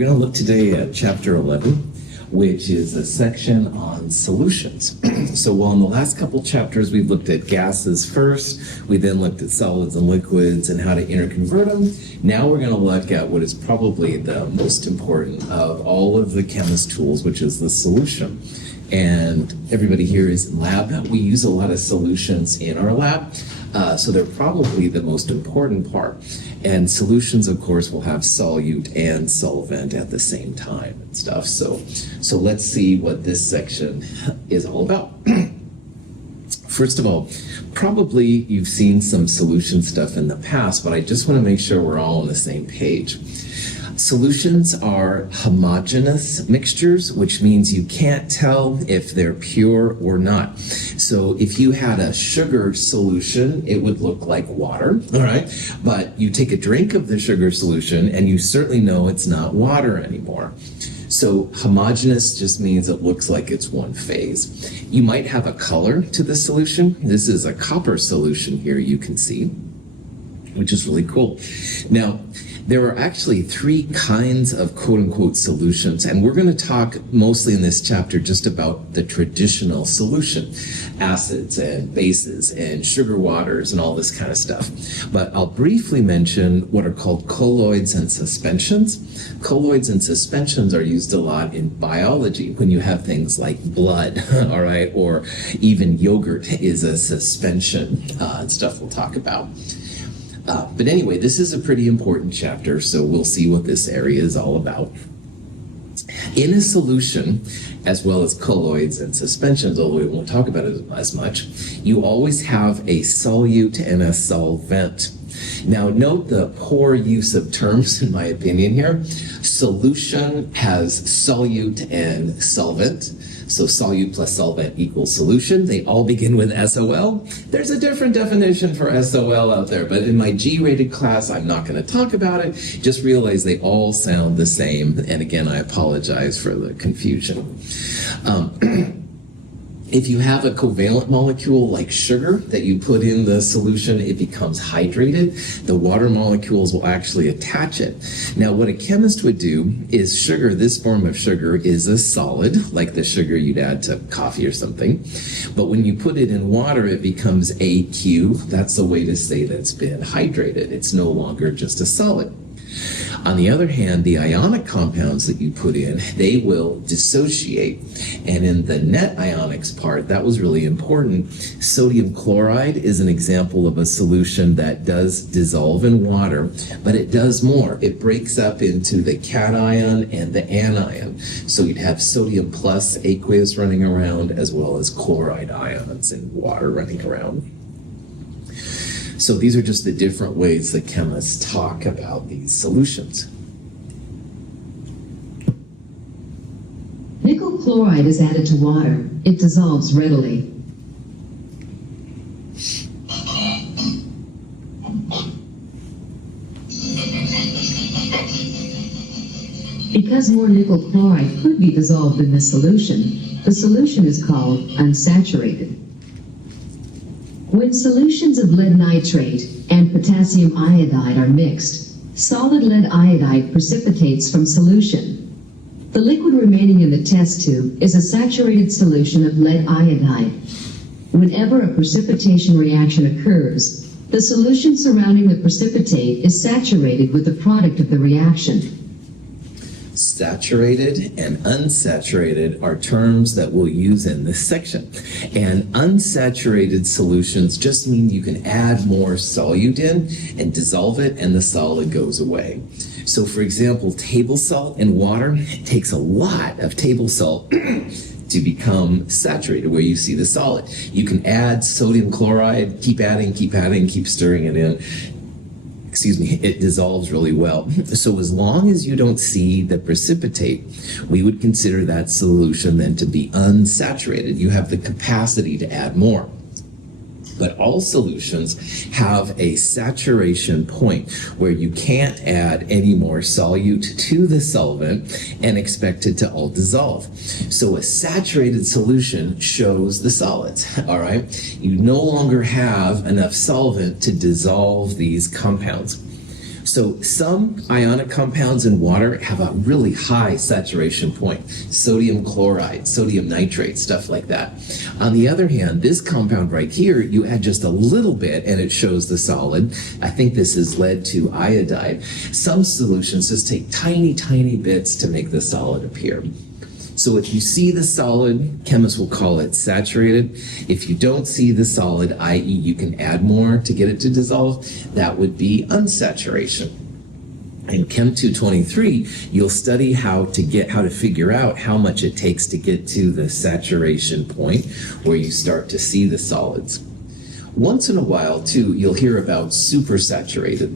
going to look today at chapter 11, which is a section on solutions. So while in the last couple chapters we've looked at gases first, we then looked at solids and liquids and how to interconvert them. Now we're going to look at what is probably the most important of all of the chemist tools, which is the solution. And everybody here is in lab. We use a lot of solutions in our lab, so they're probably the most important part. And solutions, of course, will have solute and solvent at the same time and stuff. So let's see what this section is all about. First of all, probably you've seen some solution stuff in the past, but I just want to make sure we're all on the same page. Solutions are homogeneous mixtures, which means you can't tell if they're pure or not. So if you had a sugar solution, it would look like water, all right? But you take a drink of the sugar solution and you certainly know it's not water anymore. So homogeneous just means it looks like it's one phase. You might have a color to the solution. This is a copper solution here, you can see, which is really cool. Now, there are actually three kinds of quote-unquote solutions, and we're going to talk mostly in this chapter just about the traditional solution, acids and bases and sugar waters and all this kind of stuff. But I'll briefly mention what are called colloids and suspensions. Colloids and suspensions are used a lot in biology when you have things like blood, all right, or even yogurt is a suspension, and stuff we'll talk about. But anyway, this is a pretty important chapter, so we'll see what this area is all about. In a solution, as well as colloids and suspensions, although we won't talk about it as much, you always have a solute and a solvent. Now, note the poor use of terms, in my opinion here. Solution has solute and solvent. So solute plus solvent equals solution. They all begin with SOL. There's a different definition for SOL out there, but in my G-rated class, I'm not going to talk about it. Just realize they all sound the same. And again, I apologize for the confusion. If you have a covalent molecule like sugar that you put in the solution, it becomes hydrated. The water molecules will actually attach it. Now, what a chemist would do is sugar, this form of sugar is a solid, like the sugar you'd add to coffee or something. But when you put it in water, it becomes AQ. That's the way to say that it's been hydrated. It's no longer just a solid. On the other hand, the ionic compounds that you put in, they will dissociate. And in the net ionics part, that was really important. Sodium chloride is an example of a solution that does dissolve in water, but it does more. It breaks up into the cation and the anion. So you'd have sodium plus aqueous running around, as well as chloride ions in water running around. So these are just the different ways that chemists talk about these solutions. Nickel chloride is added to water. It dissolves readily. Because more nickel chloride could be dissolved in the solution, the solution is called unsaturated. When solutions of lead nitrate and potassium iodide are mixed, solid lead iodide precipitates from solution. The liquid remaining in the test tube is a saturated solution of lead iodide. Whenever a precipitation reaction occurs, the solution surrounding the precipitate is saturated with the product of the reaction. Saturated and unsaturated are terms that we'll use in this section. And unsaturated solutions just mean you can add more solute in and dissolve it and the solid goes away. So for example, table salt in water, it takes a lot of table salt to become saturated where you see the solid. You can add sodium chloride, keep adding, keep stirring it in. It dissolves really well. So as long as you don't see the precipitate, we would consider that solution then to be unsaturated. You have the capacity to add more. But all solutions have a saturation point where you can't add any more solute to the solvent and expect it to all dissolve. So a saturated solution shows the solids, all right? You no longer have enough solvent to dissolve these compounds. So some ionic compounds in water have a really high saturation point. Sodium chloride, sodium nitrate, stuff like that. On the other hand, this compound right here, you add just a little bit and it shows the solid. I think this has led to iodide. Some solutions just take tiny, tiny bits to make the solid appear. So if you see the solid, chemists will call it saturated. If you don't see the solid, i.e. you can add more to get it to dissolve, that would be unsaturation. In Chem 223, you'll study how to figure out how much it takes to get to the saturation point where you start to see the solids. Once in a while, too, you'll hear about supersaturated.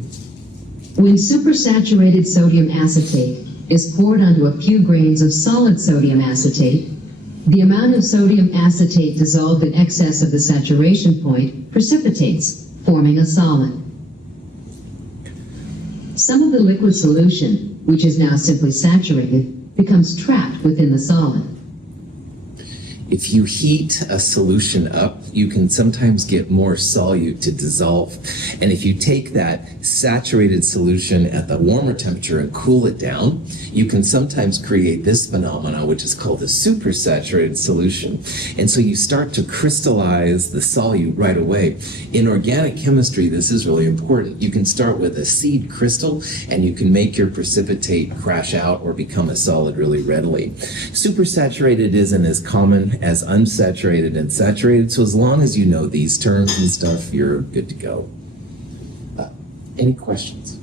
When supersaturated sodium acetate is poured onto a few grains of solid sodium acetate, the amount of sodium acetate dissolved in excess of the saturation point precipitates, forming a solid. Some of the liquid solution, which is now simply saturated, becomes trapped within the solid. If you heat a solution up, you can sometimes get more solute to dissolve. And if you take that saturated solution at the warmer temperature and cool it down, you can sometimes create this phenomena, which is called a supersaturated solution. And so you start to crystallize the solute right away. In organic chemistry, this is really important. You can start with a seed crystal, and you can make your precipitate crash out or become a solid really readily. Supersaturated isn't as common as unsaturated and saturated, so as long as you know these terms and stuff, you're good to go. Any questions?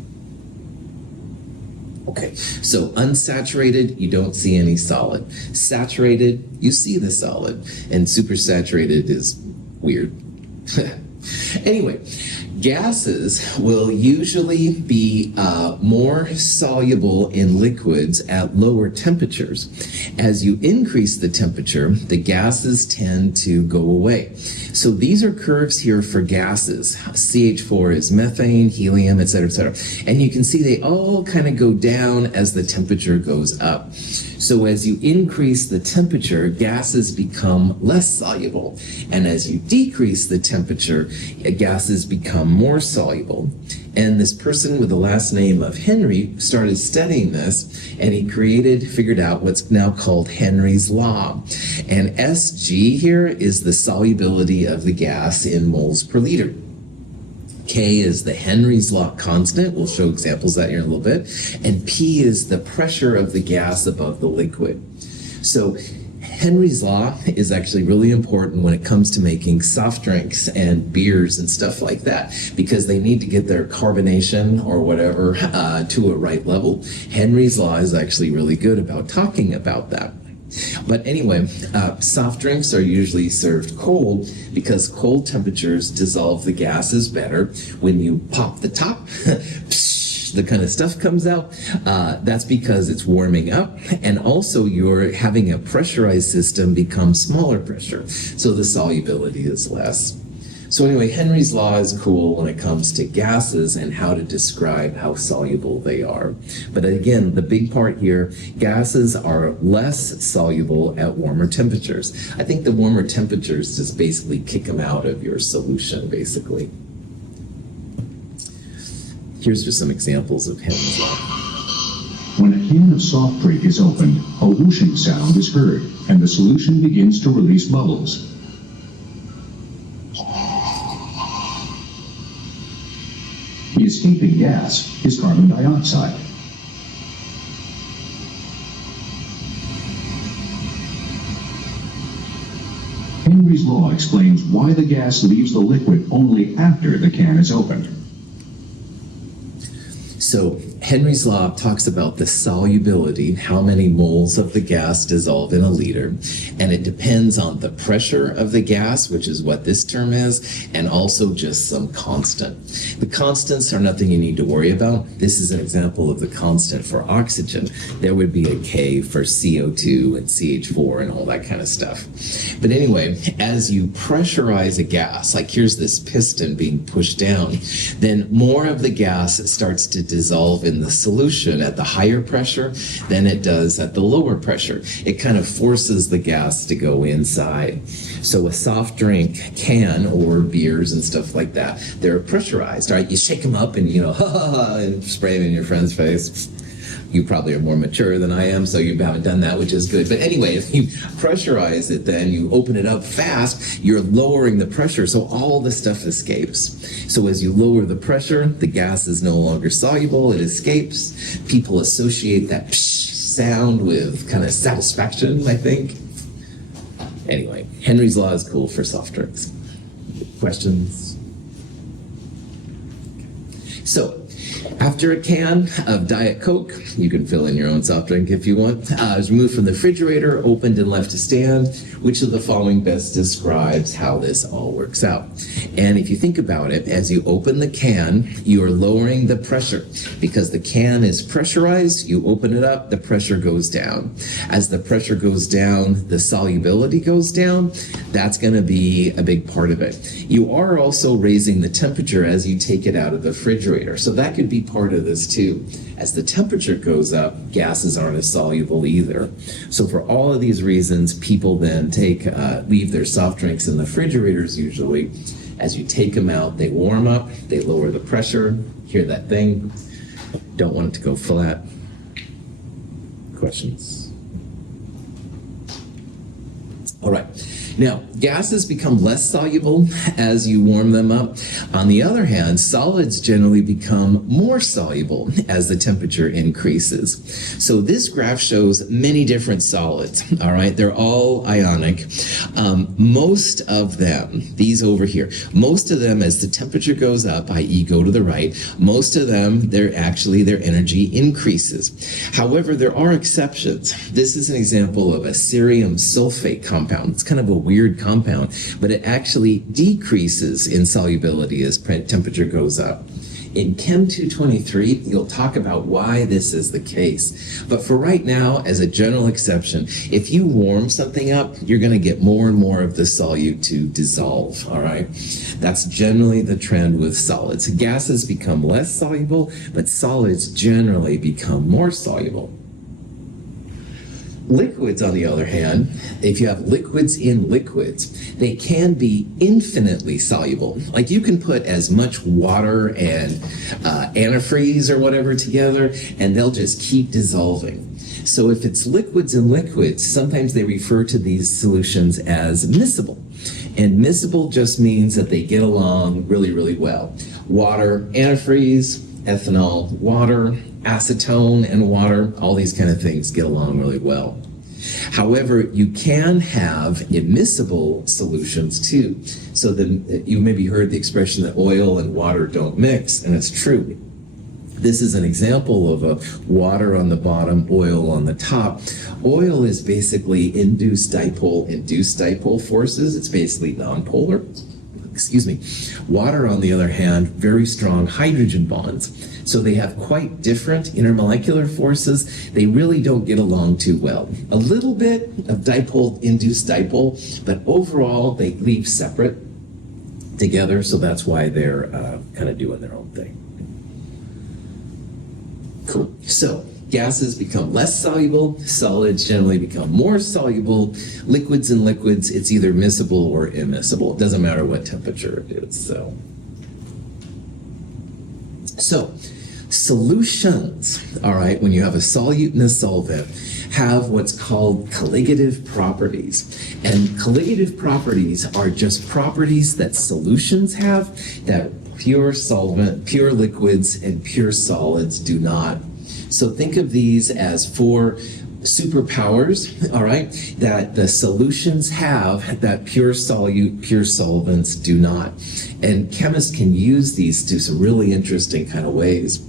Okay, so unsaturated, you don't see any solid. Saturated, you see the solid. And supersaturated is weird. Anyway, gases will usually be more soluble in liquids at lower temperatures. As you increase the temperature, the gases tend to go away. So these are curves here for gases. CH4 is methane, helium, etc., etc. And you can see they all kind of go down as the temperature goes up. So as you increase the temperature, gases become less soluble. And as you decrease the temperature, gases become more soluble. And this person with the last name of Henry started studying this, and he figured out what's now called Henry's law. And Sg here is the solubility of the gas in moles per liter. K is the Henry's law constant. We'll show examples of that here in a little bit. And P is the pressure of the gas above the liquid. So Henry's law is actually really important when it comes to making soft drinks and beers and stuff like that, because they need to get their carbonation or whatever to a right level. Henry's law is actually really good about talking about that. But anyway, soft drinks are usually served cold because cold temperatures dissolve the gases better. When you pop the top, the kind of stuff comes out. That's because it's warming up, and also you're having a pressurized system become smaller pressure, so the solubility is less. So anyway, Henry's law is cool when it comes to gases and how to describe how soluble they are. But again, the big part here, gases are less soluble at warmer temperatures. I think the warmer temperatures just basically kick them out of your solution, basically. Here's just some examples of Henry's law. When a can of soft drink is opened, a whooshing sound is heard, and the solution begins to release bubbles. The escaping gas is carbon dioxide. Henry's law explains why the gas leaves the liquid only after the can is opened. So Henry's law talks about the solubility, how many moles of the gas dissolve in a liter, and it depends on the pressure of the gas, which is what this term is, and also just some constant. The constants are nothing you need to worry about. This is an example of the constant for oxygen. There would be a K for CO2 and CH4 and all that kind of stuff. But anyway, as you pressurize a gas, like here's this piston being pushed down, then more of the gas starts to dissolve in in the solution at the higher pressure than it does at the lower pressure. It kind of forces the gas to go inside. So a soft drink can, or beers and stuff like that, they're pressurized, right? You shake them up and, ha ha ha, and spray them in your friend's face. You probably are more mature than I am, so you haven't done that, which is good. But anyway, if you pressurize it, then you open it up fast, you're lowering the pressure, so all the stuff escapes. So as you lower the pressure, the gas is no longer soluble, it escapes. People associate that psh sound with kind of satisfaction, I think. Anyway, Henry's Law is cool for soft drinks. Questions? So, after a can of Diet Coke, you can fill in your own soft drink if you want, is removed from the refrigerator, opened and left to stand, which of the following best describes how this all works out? And if you think about it, as you open the can, you are lowering the pressure. Because the can is pressurized, you open it up, the pressure goes down. As the pressure goes down, the solubility goes down. That's going to be a big part of it. You are also raising the temperature as you take it out of the refrigerator. So that could be part of this too. As the temperature goes up, gases aren't as soluble either. So for all of these reasons, people then leave their soft drinks in the refrigerators usually. As you take them out, they warm up, they lower the pressure. Hear that thing? Don't want it to go flat. Questions? All right. Now, gases become less soluble as you warm them up. On the other hand, solids generally become more soluble as the temperature increases. So this graph shows many different solids, all right? They're all ionic. Most of them, these over here, most of them as the temperature goes up, i.e. go to the right, most of them, their energy increases. However, there are exceptions. This is an example of a cerium sulfate compound. It's kind of a weird compound, but it actually decreases in solubility as temperature goes up. In Chem 223, you'll talk about why this is the case. But for right now, as a general exception, if you warm something up, you're going to get more and more of the solute to dissolve, all right? That's generally the trend with solids. Gases become less soluble, but solids generally become more soluble. Liquids, on the other hand, if you have liquids in liquids, they can be infinitely soluble. Like you can put as much water and antifreeze or whatever together, and they'll just keep dissolving. So if it's liquids in liquids, sometimes they refer to these solutions as miscible. And miscible just means that they get along really, really well. Water, antifreeze, ethanol, water, acetone and water, all these kind of things get along really well. However, you can have immiscible solutions too. So then you maybe heard the expression that oil and water don't mix, and it's true. This is an example of a water on the bottom, oil on the top. Oil is basically induced dipole forces. It's basically nonpolar. Water, on the other hand, very strong hydrogen bonds. So they have quite different intermolecular forces. They really don't get along too well. A little bit of induced dipole, but overall they leave separate together. So that's why they're kind of doing their own thing. Cool. So gases become less soluble, solids generally become more soluble. Liquids in liquids, it's either miscible or immiscible. It doesn't matter what temperature it is. So solutions, all right, when you have a solute and a solvent, have what's called colligative properties. And colligative properties are just properties that solutions have that pure solvent, pure liquids, and pure solids do not. So think of these as four superpowers, all right, that the solutions have that pure solute, pure solvents do not. And chemists can use these to some really interesting kind of ways.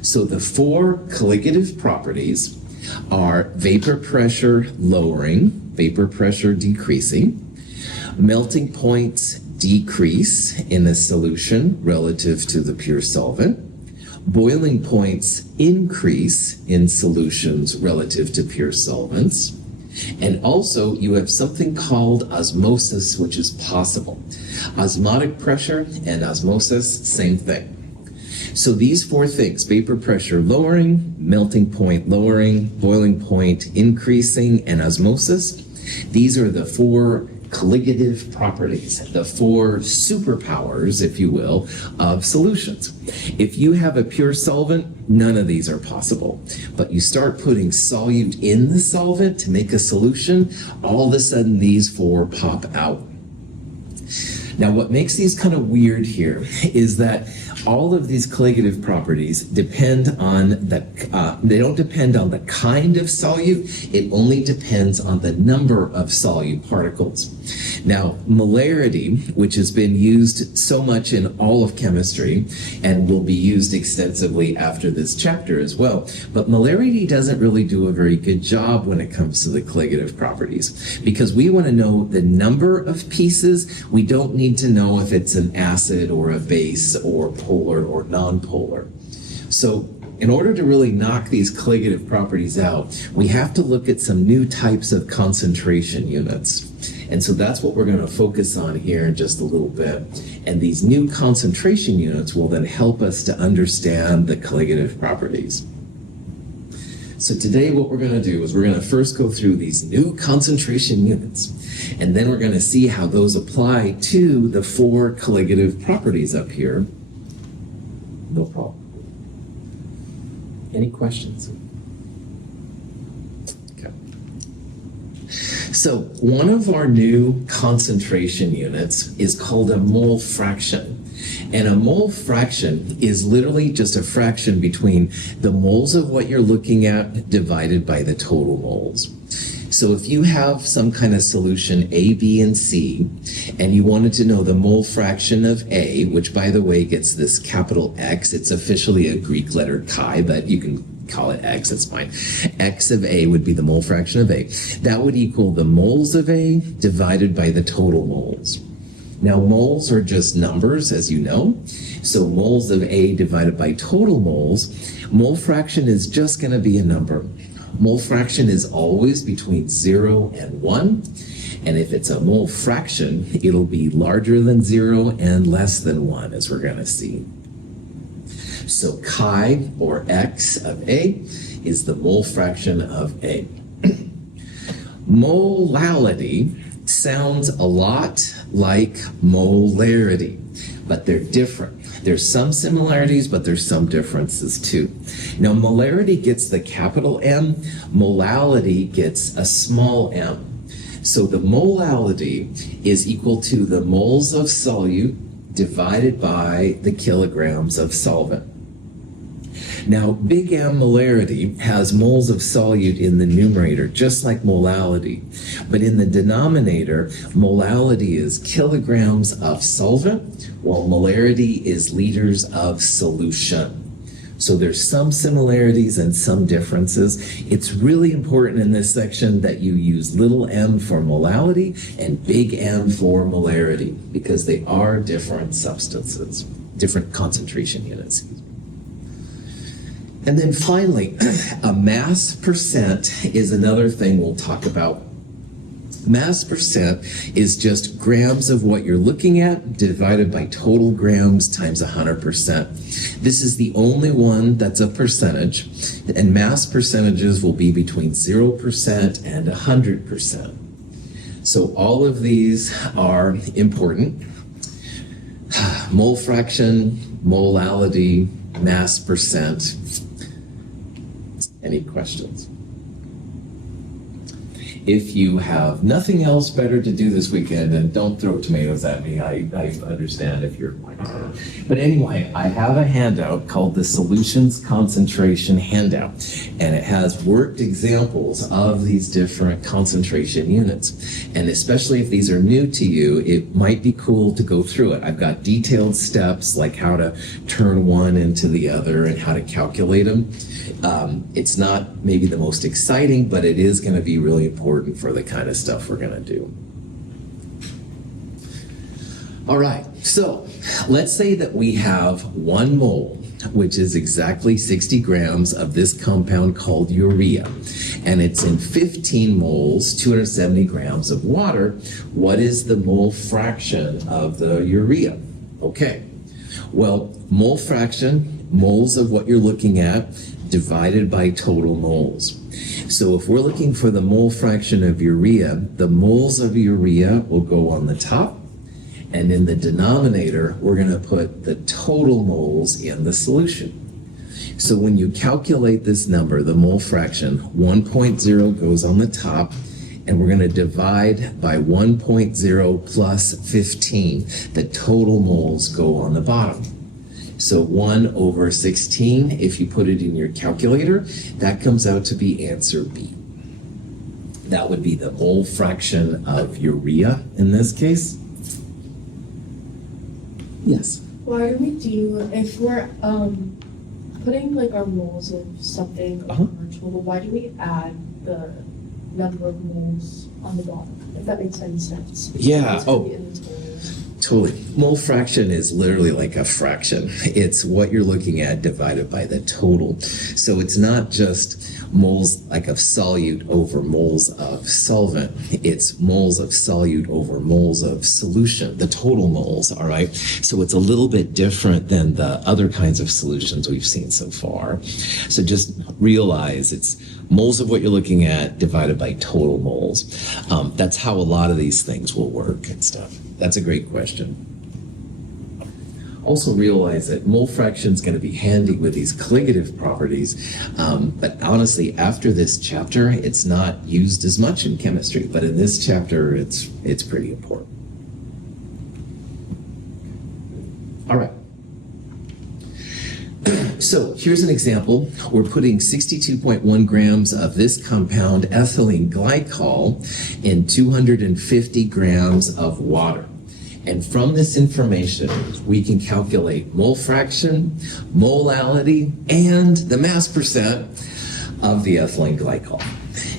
So the four colligative properties are vapor pressure lowering, vapor pressure decreasing, melting points decrease in the solution relative to the pure solvent, boiling points increase in solutions relative to pure solvents, and also you have something called osmosis, which is possible. Osmotic pressure and osmosis, same thing. So these four things, vapor pressure lowering, melting point lowering, boiling point increasing, and osmosis, these are the four colligative properties, the four superpowers, if you will, of solutions. If you have a pure solvent, none of these are possible. But you start putting solute in the solvent to make a solution, all of a sudden these four pop out. Now, what makes these kind of weird here is that all of these colligative properties depend on they don't depend on the kind of solute, it only depends on the number of solute particles. Now, molality, which has been used so much in all of chemistry and will be used extensively after this chapter as well, but molality doesn't really do a very good job when it comes to the colligative properties, because we want to know the number of pieces. We don't need to know if it's an acid or a base or polar or non-polar. So in order to really knock these colligative properties out, we have to look at some new types of concentration units. And so that's what we're going to focus on here in just a little bit. And these new concentration units will then help us to understand the colligative properties. So today what we're going to do is we're going to first go through these new concentration units, and then we're going to see how those apply to the four colligative properties up here. No problem. Any questions? Okay. So one of our new concentration units is called a mole fraction. And a mole fraction is literally just a fraction between the moles of what you're looking at divided by the total moles. So if you have some kind of solution A, B, and C, and you wanted to know the mole fraction of A, which by the way gets this capital X, it's officially a Greek letter chi, but you can call it X, it's fine. X of A would be the mole fraction of A. That would equal the moles of A divided by the total moles. Now, moles are just numbers, as you know. So moles of A divided by total moles, mole fraction is just going to be a number. Mole fraction is always between 0 and 1. And if it's a mole fraction, it'll be larger than 0 and less than 1, as we're going to see. So chi, or X of A, is the mole fraction of A. Molality sounds a lot like molarity, but they're different. There's some similarities, but there's some differences too. Now, molarity gets the capital M, molality gets a small m. So the molality is equal to the moles of solute divided by the kilograms of solvent. Now, big M molarity has moles of solute in the numerator, just like molality. But in the denominator, molality is kilograms of solvent, while molarity is liters of solution. So there's some similarities and some differences. It's really important in this section that you use little m for molality and big M for molarity, because they are different substances, different concentration units. And then finally, a mass percent is another thing we'll talk about. Mass percent is just grams of what you're looking at divided by total grams times 100%. This is the only one that's a percentage, and mass percentages will be between 0% and 100%. So all of these are important. Mole fraction, molality, mass percent. Any questions? If you have nothing else better to do this weekend, and don't throw tomatoes at me, I understand if you're like that. But anyway, I have a handout called the Solutions Concentration Handout, and it has worked examples of these different concentration units. And especially if these are new to you, it might be cool to go through it. I've got detailed steps like how to turn one into the other and how to calculate them. It's not maybe the most exciting, but it is going to be really important for the kind of stuff we're going to do. All right, so let's say that we have 1 mole, which is exactly 60 grams of this compound called urea, and it's in 15 moles, 270 grams of water. What is the mole fraction of the urea? Okay, well, mole fraction moles of what you're looking at divided by total moles. So if we're looking for the mole fraction of urea, the moles of urea will go on the top, and in the denominator, we're going to put the total moles in the solution. So when you calculate this number, the mole fraction, 1.0 goes on the top, and we're going to divide by 1.0 plus 15. The total moles go on the bottom. So 1 over 16, if you put it in your calculator, that comes out to be answer B. That would be the mole fraction of urea in this case. Yes? Why do we do, if we're putting like our moles of something over our total, why do we add the number of moles on the bottom? If that makes any sense. Yeah. It's gonna be in the total. Totally. Mole fraction is literally like a fraction. It's what you're looking at divided by the total. So it's not just moles like of solute over moles of solvent. It's moles of solute over moles of solution, the total moles, all right? So it's a little bit different than the other kinds of solutions we've seen so far. So just realize it's moles of what you're looking at divided by total moles. That's how a lot of these things will work and stuff. That's a great question. Also realize that mole fraction is going to be handy with these colligative properties, but honestly, after this chapter, it's not used as much in chemistry, but in this chapter, it's pretty important. All right. So here's an example. We're putting 62.1 grams of this compound, ethylene glycol, in 250 grams of water. And from this information, we can calculate mole fraction, molality, and the mass percent of the ethylene glycol.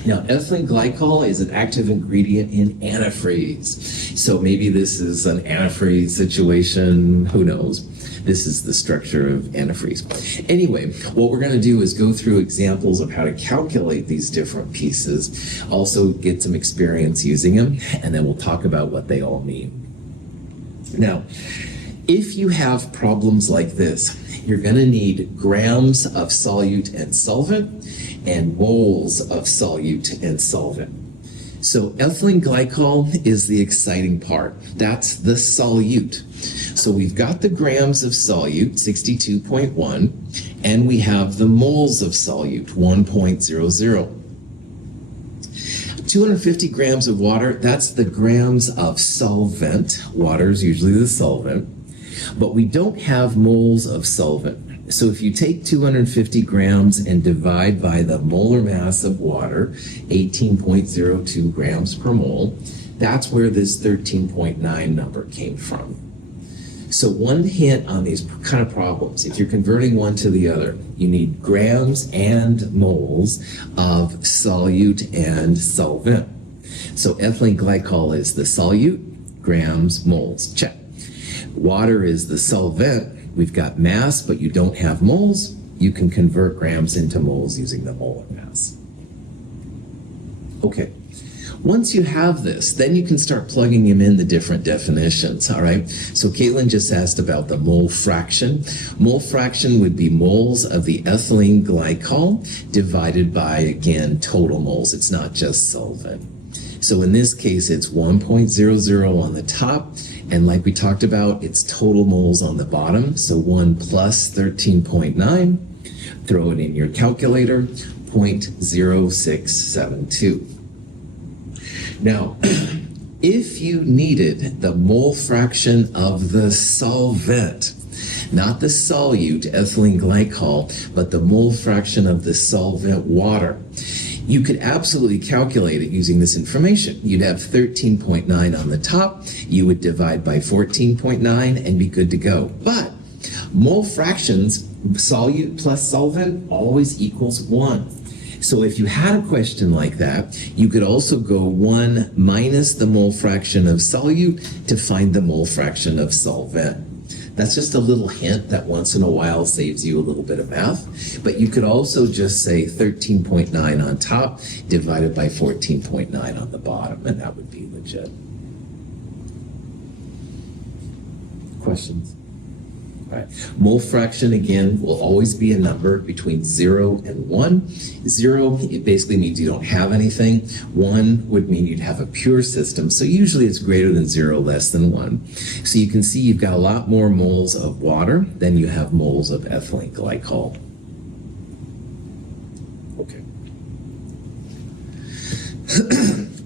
Now, ethylene glycol is an active ingredient in antifreeze. So maybe this is an antifreeze situation, who knows? This is the structure of antifreeze. Anyway, what we're going to do is go through examples of how to calculate these different pieces, also get some experience using them, and then we'll talk about what they all mean. Now, if you have problems like this, you're going to need grams of solute and solvent and moles of solute and solvent. So ethylene glycol is the exciting part. That's the solute. So we've got the grams of solute, 62.1, and we have the moles of solute, 1.00. 250 grams of water, that's the grams of solvent. Water is usually the solvent. But we don't have moles of solvent. So if you take 250 grams and divide by the molar mass of water, 18.02 grams per mole, that's where this 13.9 number came from. So one hint on these kind of problems, if you're converting one to the other, you need grams and moles of solute and solvent. So ethylene glycol is the solute, grams, moles, check. Water is the solvent. We've got mass, but you don't have moles. You can convert grams into moles using the molar mass. Okay. Once you have this, then you can start plugging them in the different definitions, all right? So Caitlin just asked about the mole fraction. Mole fraction would be moles of the ethylene glycol divided by, again, total moles. It's not just solvent. So in this case, it's 1.00 on the top, and like we talked about, it's total moles on the bottom. So 1 plus 13.9, throw it in your calculator, 0.0672. Now, if you needed the mole fraction of the solvent, not the solute, ethylene glycol, but the mole fraction of the solvent water, you could absolutely calculate it using this information. You'd have 13.9 on the top, you would divide by 14.9 and be good to go. But mole fractions, solute plus solvent, always equals 1. So if you had a question like that, you could also go 1 minus the mole fraction of solute to find the mole fraction of solvent. That's just a little hint that once in a while saves you a little bit of math. But you could also just say 13.9 on top divided by 14.9 on the bottom, and that would be legit. Questions? Right. Mole fraction, again, will always be a number between 0 and 1. 0, it basically means you don't have anything. 1 would mean you'd have a pure system. So usually it's greater than 0, less than 1. So you can see you've got a lot more moles of water than you have moles of ethylene glycol. Okay.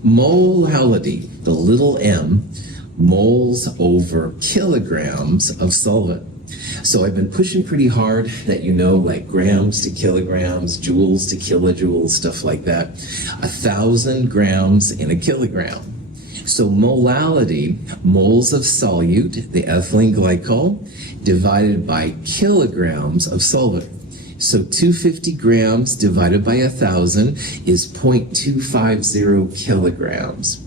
Molality, the little m, moles over kilograms of solvent. So I've been pushing pretty hard that you know, like grams to kilograms, joules to kilojoules, stuff like that. 1,000 grams in a kilogram. So molality, moles of solute, the ethylene glycol, divided by kilograms of solvent. So 250 grams divided by 1,000 is 0.250 kilograms.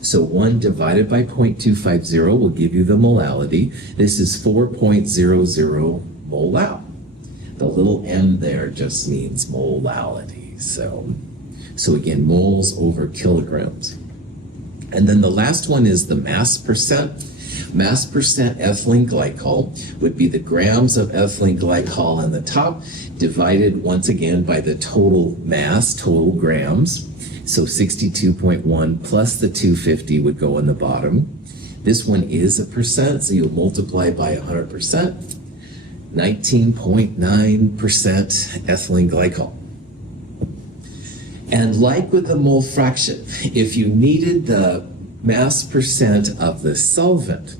So 1 divided by 0.250 will give you the molality. This is 4.00 molal. The little m there just means molality. So again, moles over kilograms. And then the last one is the mass percent. Mass percent ethylene glycol would be the grams of ethylene glycol on the top, divided once again by the total mass, total grams. So 62.1 plus the 250 would go on the bottom. This one is a percent, so you'll multiply by 100%. 19.9% ethylene glycol. And like with the mole fraction, if you needed the mass percent of the solvent,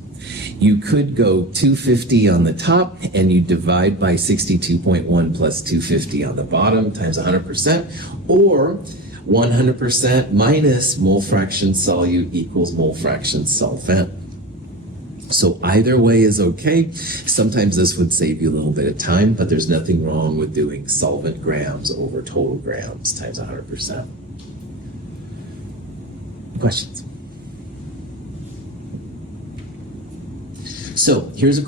you could go 250 on the top and you divide by 62.1 plus 250 on the bottom times 100%, or 100% minus mole fraction solute equals mole fraction solvent. So either way is okay. Sometimes this would save you a little bit of time, but there's nothing wrong with doing solvent grams over total grams times 100%. Questions? So here's a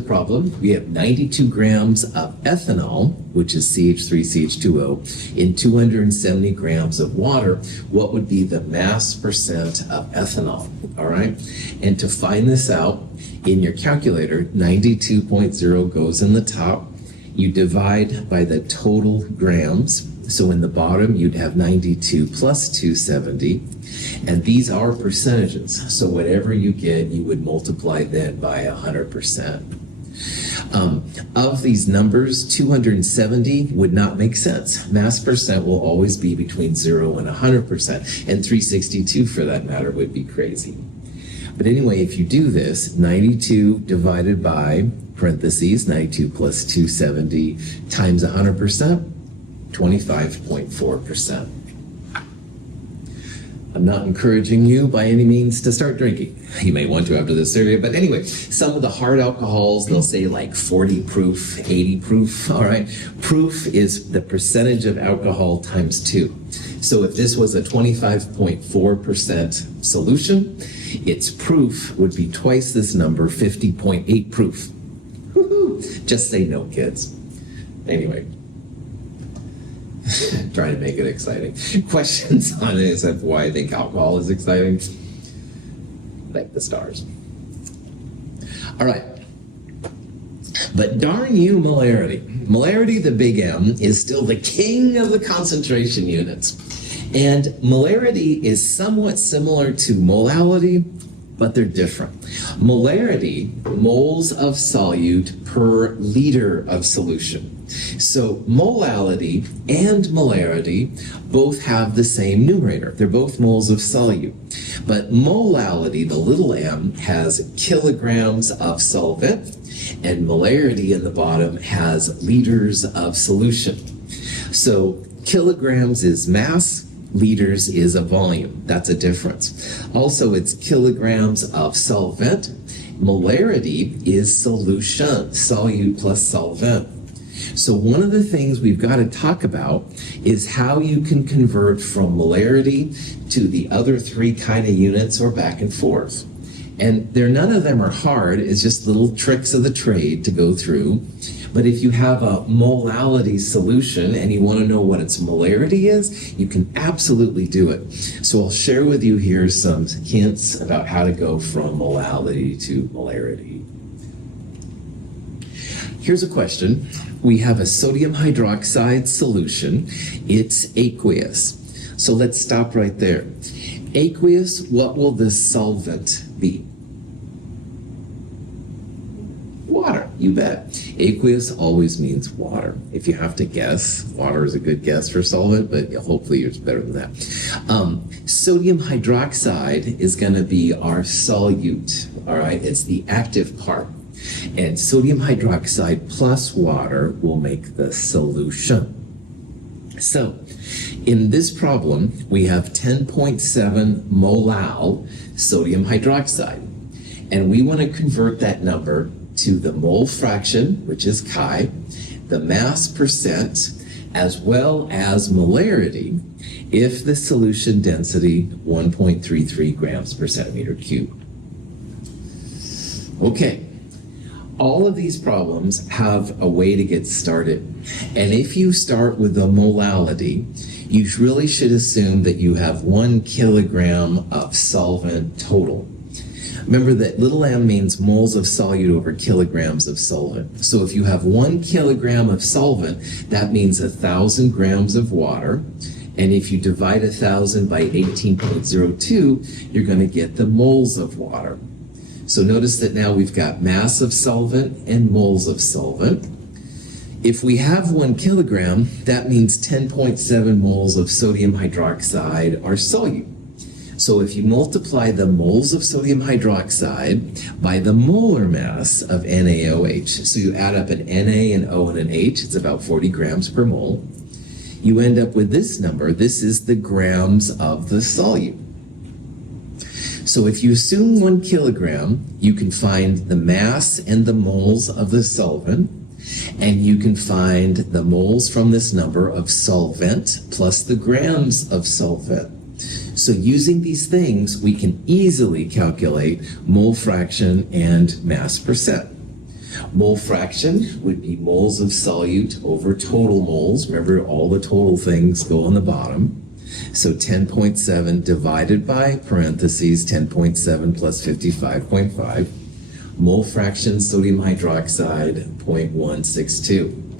problem. We have 92 grams of ethanol, which is CH3CH2O, in 270 grams of water. What would be the mass percent of ethanol? All right. And to find this out in your calculator, 92.0 goes in the top. You divide by the total grams. So in the bottom, you'd have 92 plus 270. And these are percentages. So whatever you get, you would multiply then by 100%. Of these numbers, 270 would not make sense. Mass percent will always be between 0 and 100%. And 362, for that matter, would be crazy. But anyway, if you do this, 92 divided by, parentheses, 92 plus 270 times 100%, 25.4%. I'm not encouraging you by any means to start drinking. You may want to after this survey, but anyway, some of the hard alcohols, they'll say like 40 proof, 80 proof, all right? Proof is the percentage of alcohol times 2. So if this was a 25.4% solution, its proof would be twice this number, 50.8 proof. Woohoo! Just say no, kids. Anyway. Trying to make it exciting. Questions on this of why I think alcohol is exciting? Like the stars. All right. But darn you, molarity. Molarity, the big M, is still the king of the concentration units. And molarity is somewhat similar to molality, but they're different. Molarity, moles of solute per liter of solution. So molality and molarity both have the same numerator. They're both moles of solute. But molality, the little m, has kilograms of solvent, and molarity in the bottom has liters of solution. So kilograms is mass, liters is a volume. That's a difference. Also, it's kilograms of solvent. Molarity is solution, solute plus solvent. So one of the things we've got to talk about is how you can convert from molarity to the other three kind of units or back and forth. And none of them are hard. It's just little tricks of the trade to go through. But if you have a molality solution and you want to know what its molarity is, you can absolutely do it. So I'll share with you here some hints about how to go from molality to molarity. here's a question. We have a sodium hydroxide solution. It's aqueous. So let's stop right there. Aqueous, what will the solvent be? Water, you bet. Aqueous always means water. If you have to guess, water is a good guess for solvent, but hopefully it's better than that. Sodium hydroxide is going to be our solute, all right? It's the active part. And sodium hydroxide plus water will make the solution. So, in this problem, we have 10.7 molal sodium hydroxide. And we want to convert that number to the mole fraction, which is chi, the mass percent, as well as molarity, if the solution density 1.33 grams per centimeter cubed. Okay, all of these problems have a way to get started. And if you start with the molality, you really should assume that you have 1 kilogram of solvent total. Remember that little m means moles of solute over kilograms of solvent. So if you have 1 kilogram of solvent, that means 1,000 grams of water. And if you divide 1,000 by 18.02, you're going to get the moles of water. So notice that now we've got mass of solvent and moles of solvent. If we have 1 kilogram, that means 10.7 moles of sodium hydroxide are solute. So if you multiply the moles of sodium hydroxide by the molar mass of NaOH, so you add up an Na, an O, and an H, it's about 40 grams per mole, you end up with this number. This is the grams of the solute. So if you assume 1 kilogram, you can find the mass and the moles of the solvent, and you can find the moles from this number of solvent plus the grams of solvent. So using these things, we can easily calculate mole fraction and mass percent. Mole fraction would be moles of solute over total moles. Remember, all the total things go on the bottom. So 10.7 divided by parentheses 10.7 plus 55.5. Mole fraction sodium hydroxide 0.162.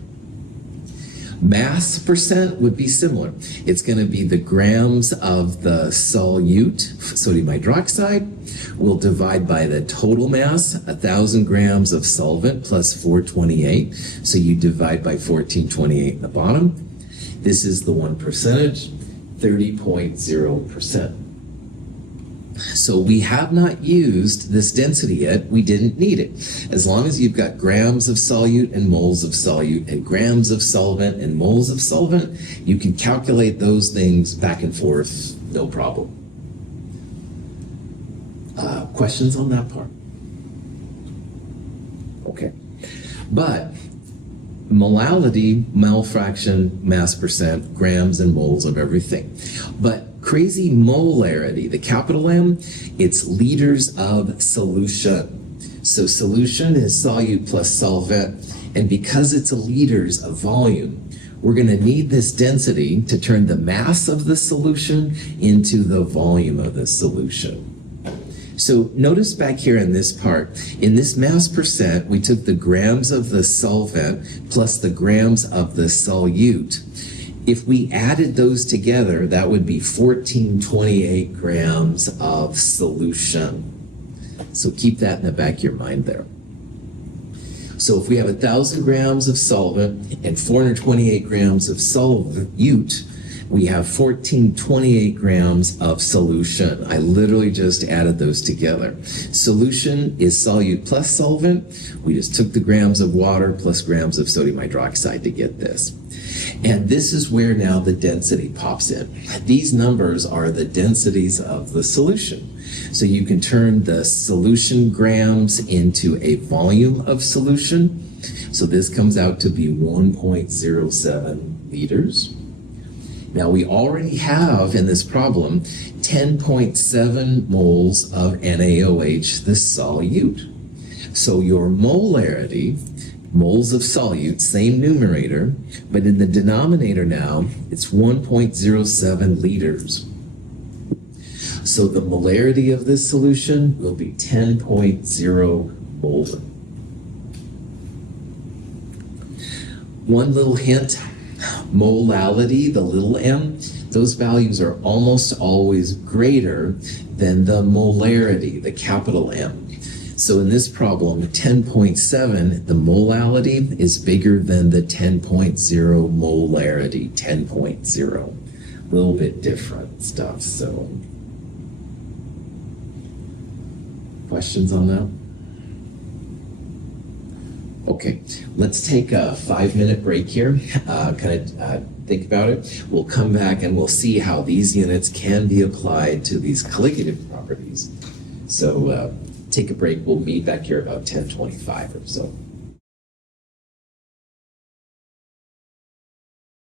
Mass percent would be similar. It's going to be the grams of the solute, sodium hydroxide. We'll divide by the total mass, 1,000 grams of solvent plus 428. So you divide by 1428 in the bottom. This is the 1 percentage, 30.0%. So we have not used this density yet. We didn't need it. As long as you've got grams of solute and moles of solute and grams of solvent and moles of solvent, you can calculate those things back and forth, no problem. Questions on that part? Okay. But molality, mole fraction, mass percent, grams and moles of everything. But crazy molarity, the capital M, it's liters of solution. So solution is solute plus solvent, and because it's a liters of volume, we're going to need this density to turn the mass of the solution into the volume of the solution. So notice back here in this part, in this mass percent, we took the grams of the solvent plus the grams of the solute. If we added those together, that would be 1428 grams of solution. So keep that in the back of your mind there. So if we have 1,000 grams of solvent and 428 grams of solute, we have 1428 grams of solution. I literally just added those together. Solution is solute plus solvent. We just took the grams of water plus grams of sodium hydroxide to get this. And this is where now the density pops in. These numbers are the densities of the solution. So you can turn the solution grams into a volume of solution. So this comes out to be 1.07 liters. Now we already have in this problem 10.7 moles of NaOH, the solute. So your molarity, moles of solute, same numerator, but in the denominator now, it's 1.07 liters. So the molarity of this solution will be 10.0 moles. One little hint, molality, the little m, those values are almost always greater than the molarity, the capital M. So in this problem, 10.7, the molality is bigger than the 10.0 molarity, 10.0. A little bit different stuff, so. Questions on that? Okay, let's take a 5-minute break here, think about it. We'll come back and we'll see how these units can be applied to these colligative properties. So take a break. We'll meet back here about 10:25 or so.